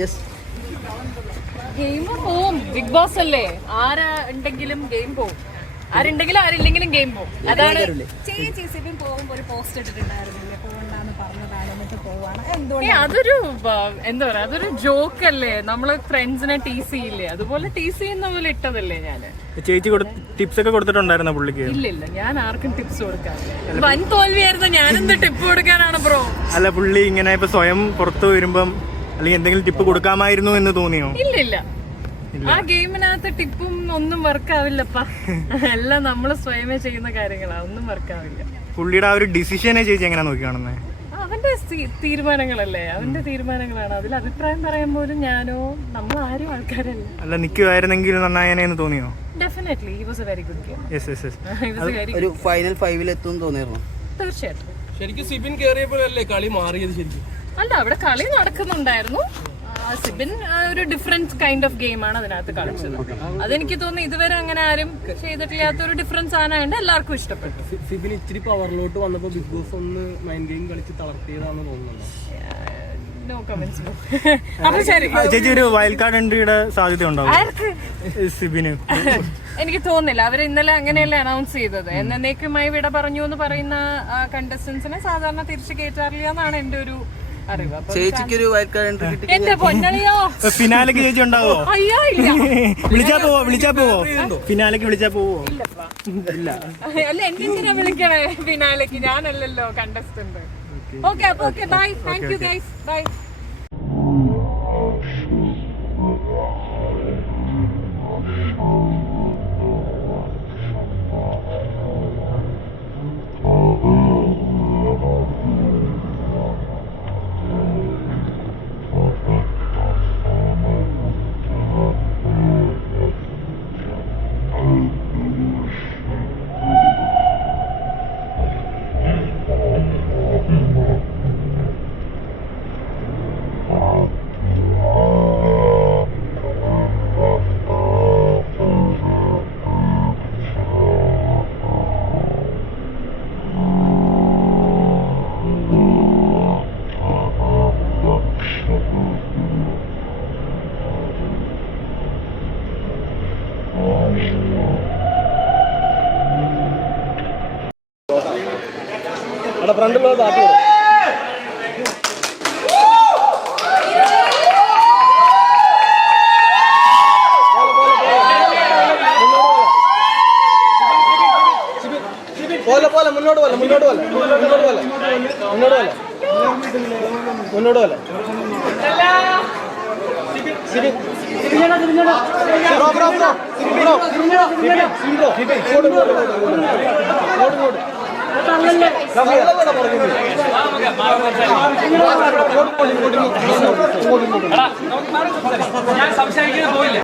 Yes game പോവും. Bigg Boss അല്ലേ? ആരാ ഉണ്ടെങ്കിലും ഗെയിം പോവും. ആരുണ്ടെങ്കിലും ആരില്ലെങ്കിലും ഗെയിം പോകും അതാണ് അതൊരു എന്താ പറയാ അതൊരു ജോക്ക് അല്ലേ? നമ്മൾ ഫ്രണ്ട്സിനെ ടീസ് ചെയ്യില്ലേ? അതുപോലെ ടീസ് ചെയ്യുന്ന പോലെ ഇട്ടതല്ലേ ഞാൻ? ചേച്ചി ടിപ്സ് ഒക്കെ കൊടുത്തിട്ടുണ്ടായിരുന്ന പുള്ളിക്ക്? ഇല്ല ഇല്ല ഞാൻ ആർക്കും ടിപ്സ് കൊടുക്കാറില്ല. വൻ തോൽവിയായിരുന്നു. ഞാനെന്ത് ടിപ്പ് കൊടുക്കാനാണ് ബ്രോ അല്ല പുള്ളി ഇങ്ങനെ ഇപ്പൊ സ്വയം പുറത്തു വരുമ്പം അല്ലെങ്കിൽ എന്തെങ്കിലും ടിപ്പ് കൊടുക്കാമായിരുന്നു എന്ന് തോന്നിയോ? ഇല്ല ഇല്ല ആ ഗെയിമിനകത്ത് ടിപ്പും ഒന്നും വർക്ക് ആവില്ലപ്പാ എല്ലാം നമ്മൾ സ്വയമേ ചെയ്യുന്ന കാര്യങ്ങളാ. ഒന്നും വർക്ക് ആവില്ല പുള്ളിയുടെ ആ ഒരു ഡിസിഷനെ ചേച്ചി എങ്ങനെ നോക്കി കാണുന്നത് അവന്റെ തീരുമാനങ്ങളല്ലേ? അവന്റെ തീരുമാനങ്ങളാണ്. അതിൽ അഭിപ്രായം പറയാൻ പോലും ഞാനോ നമ്മൾ ആരും ആൾക്കാരല്ല. അല്ല നിൽക്കുമായിരുന്നെങ്കിൽ നന്നായനെ എന്ന് തോന്നിയോ? Definitely he was a very good game yes yes yes a very ഒരു ഫൈനൽ ഫൈവിൽ എത്തും തോന്നിയിരുന്നു തീർച്ചയായിട്ടും. ശരിക്കും സിബിൻ കേറിയപ്പോഴല്ലേ കളി മാറിയത് ശരിക്കും? അല്ല അവിടെ കളി നടക്കുന്നുണ്ടായിരുന്നു. സിബിൻ ഒരു ഡിഫറൻസ് കൈൻഡ് ഓഫ് ഗെയിം ആണ് അതിനകത്ത് കളിച്ചത്. അതെനിക്ക് തോന്നുന്നു ഇതുവരെ അങ്ങനെ ആരും ചെയ്തിട്ടില്ലാത്ത ഒരു ഡിഫറൻസ് സാധനമായിട്ട് എല്ലാവർക്കും ഇഷ്ടപ്പെട്ടു. സിബിൻ ഇച്ചിരി പവറിലോട്ട് വന്നപ്പോ ബിഗ് ബോസ് ഒന്ന് മൈൻഡ് ഗെയിം കളിച്ച് തളർത്തിയതാണെന്ന് തോന്നുന്നു നോ കമന്റ്സ് അപ്പൊ ശരി. ചേച്ചി ഒരു വൈൽഡ് കാർഡ് എൻട്രിയുടെ സാധ്യത ഉണ്ടാവും ആർക്ക്? സിബിന്. എനിക്ക് തോന്നില്ല അവർ ഇന്നലെ അങ്ങനെയല്ലേ അനൗൺസ് ചെയ്തത്. എന്നേക്കുമായി വിട പറഞ്ഞു എന്ന് പറയുന്ന കണ്ടസ്റ്റൻസിനെ സാധാരണ തിരിച്ചു കേറ്റാറില്ല എന്നാണ് എന്റെ ഒരു ചേച്ചിക്ക് ഒരു വൈൽഡ് കാർഡ് എൻട്രി കിട്ടി എന്റെ പൊന്നളിയോ? ഫിനാലേക്ക് ചേച്ചി ഉണ്ടാവോ? അയ്യോ ഇല്ല. വിളിച്ചാ പോവോ വിളിച്ചാ പോവോ? ഫിനാലക്ക് വിളിച്ചാ പോവോ? ഇല്ല അല്ല എന്നെ എന്തിനാ വിളിക്കണേ? ഫിനാലേക്ക് ഞാനല്ലല്ലോ കണ്ടസ്റ്റന്റ് ഓക്കെ. അപ്പൊ okay bye thank you guys bye അവിടെ ഫ്രണ്ടിലുള്ള താത്തി പോലെ പോലെ മുന്നോട്ട് പോലെ മുന്നോട്ട് പോലെ മുന്നോട്ട് പോലെ മുന്നോട്ട് പോലെ മുന്നോട്ട് പോലെ സിബിൻ സിബിൻ ബ്രോ ഇങ്ങോട്ട് ഇങ്ങോട്ട്